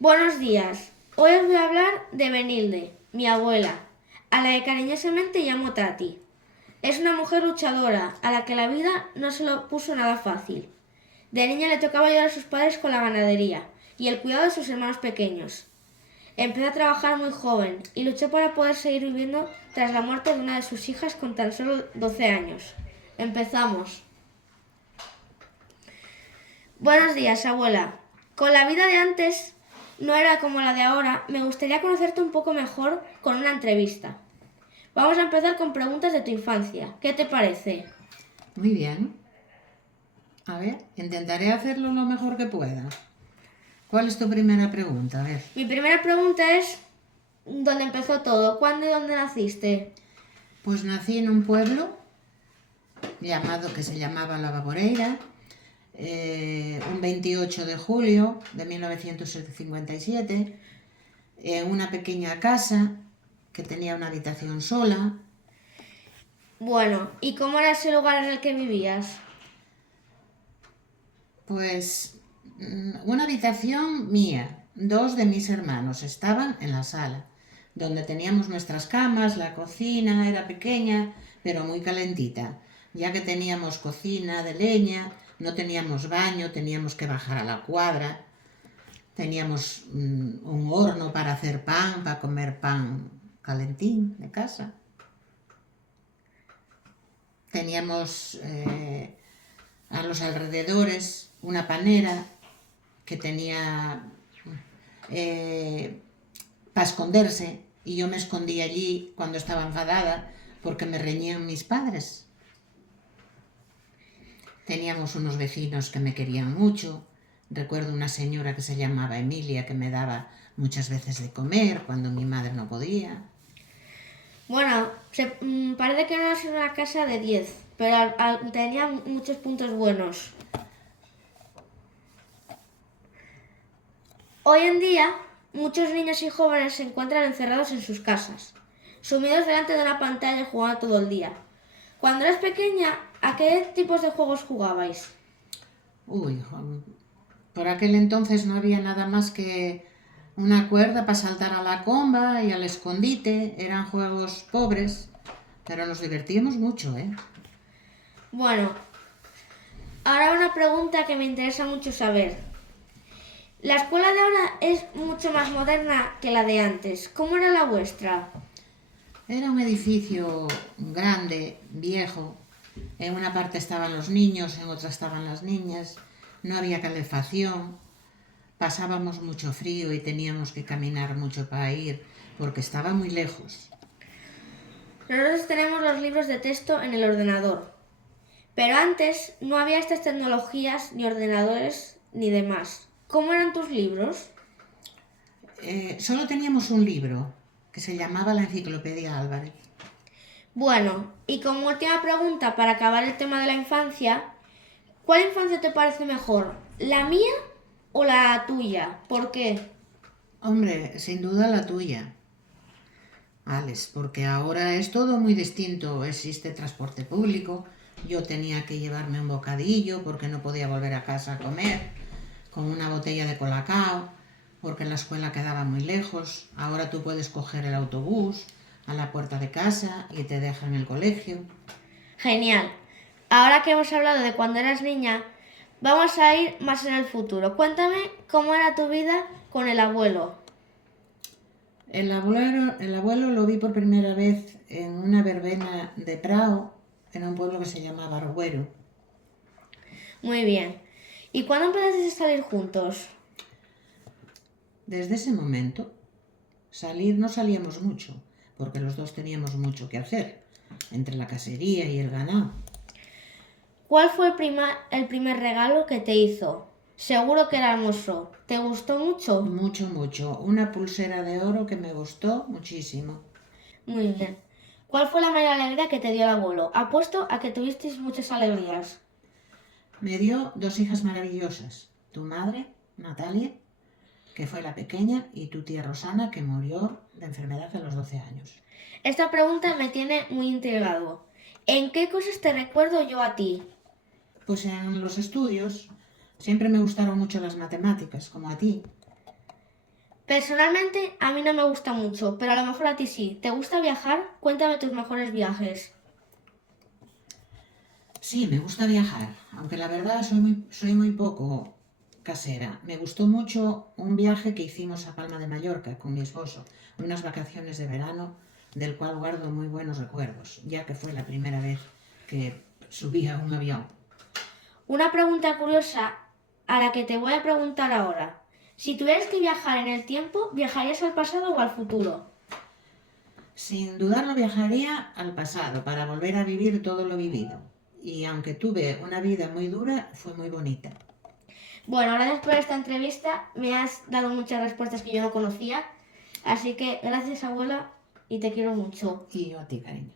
Buenos días. Hoy os voy a hablar de Benilde, mi abuela, a la que cariñosamente llamo Tati. Es una mujer luchadora, a la que la vida no se lo puso nada fácil. De niña le tocaba ayudar a sus padres con la ganadería y el cuidado de sus hermanos pequeños. Empezó a trabajar muy joven y luchó para poder seguir viviendo tras la muerte de una de sus hijas con tan solo 12 años. Empezamos. Buenos días, abuela. Con la vida de antes no era como la de ahora, me gustaría conocerte un poco mejor con una entrevista. Vamos a empezar con preguntas de tu infancia. ¿Qué te parece? Muy bien. A ver, intentaré hacerlo lo mejor que pueda. ¿Cuál es tu primera pregunta? A ver. Mi primera pregunta es ¿dónde empezó todo? ¿Cuándo y dónde naciste? Pues nací en un pueblo que se llamaba La Vaporeira, un 28 de julio de 1957, en una pequeña casa que tenía una habitación sola. Bueno, ¿y cómo era ese lugar en el que vivías? Pues una habitación mía, dos de mis hermanos estaban en la sala, donde teníamos nuestras camas, la cocina era pequeña, pero muy calentita, ya que teníamos cocina de leña, no teníamos baño, teníamos que bajar a la cuadra, teníamos un horno para hacer pan, para comer pan calentín de casa. Teníamos a los alrededores una panera que tenía para esconderse, y yo me escondí allí cuando estaba enfadada porque me reñían mis padres. Teníamos unos vecinos que me querían mucho. Recuerdo una señora que se llamaba Emilia que me daba muchas veces de comer cuando mi madre no podía. Bueno, parece que no es una casa de 10, pero tenía muchos puntos buenos. Hoy en día, muchos niños y jóvenes se encuentran encerrados en sus casas, sumidos delante de una pantalla jugando todo el día. Cuando eras pequeña, ¿a qué tipos de juegos jugabais? Uy, por aquel entonces no había nada más que una cuerda para saltar a la comba y al escondite. Eran juegos pobres, pero nos divertíamos mucho, ¿eh? Bueno, ahora una pregunta que me interesa mucho saber. La escuela de ahora es mucho más moderna que la de antes. ¿Cómo era la vuestra? Era un edificio grande, viejo. En una parte estaban los niños, en otra estaban las niñas. No había calefacción. Pasábamos mucho frío y teníamos que caminar mucho para ir porque estaba muy lejos. Nosotros tenemos los libros de texto en el ordenador. Pero antes no había estas tecnologías, ni ordenadores, ni demás. ¿Cómo eran tus libros? Solo teníamos un libro que se llamaba La Enciclopedia Álvarez. Bueno, y como última pregunta para acabar el tema de la infancia, ¿cuál infancia te parece mejor? ¿La mía o la tuya? ¿Por qué? Hombre, sin duda la tuya, Alex, porque ahora es todo muy distinto. Existe transporte público. Yo tenía que llevarme un bocadillo porque no podía volver a casa a comer, con una botella de colacao, porque la escuela quedaba muy lejos. Ahora tú puedes coger el autobús a la puerta de casa y te deja en el colegio. Genial. Ahora que hemos hablado de cuando eras niña, vamos a ir más en el futuro. Cuéntame cómo era tu vida con el abuelo. El abuelo lo vi por primera vez en una verbena de Prao, en un pueblo que se llamaba Arguero. Muy bien. ¿Y cuándo empezaste a salir juntos? Desde ese momento, salir no salíamos mucho, porque los dos teníamos mucho que hacer, entre la casería y el ganado. ¿Cuál fue el primer regalo que te hizo? Seguro que era hermoso. ¿Te gustó mucho? Mucho, mucho. Una pulsera de oro que me gustó muchísimo. Muy bien. ¿Cuál fue la mayor alegría que te dio el abuelo? Apuesto a que tuvisteis muchas alegrías. Me dio dos hijas maravillosas. Tu madre, Natalia, que fue la pequeña, y tu tía Rosana, que murió de enfermedad a los 12 años. Esta pregunta me tiene muy intrigado. ¿En qué cosas te recuerdo yo a ti? Pues en los estudios siempre me gustaron mucho las matemáticas, como a ti. Personalmente, a mí no me gusta mucho, pero a lo mejor a ti sí. ¿Te gusta viajar? Cuéntame tus mejores viajes. Sí, me gusta viajar, aunque la verdad soy muy poco casera. Me gustó mucho un viaje que hicimos a Palma de Mallorca con mi esposo, unas vacaciones de verano, del cual guardo muy buenos recuerdos, ya que fue la primera vez que subí a un avión. Una pregunta curiosa a la que te voy a preguntar ahora. Si tuvieras que viajar en el tiempo, ¿viajarías al pasado o al futuro? Sin dudarlo viajaría al pasado para volver a vivir todo lo vivido. Y aunque tuve una vida muy dura, fue muy bonita. Bueno, gracias por esta entrevista. Me has dado muchas respuestas que yo no conocía. Así que gracias, abuela, y te quiero mucho. Y yo a ti, cariño.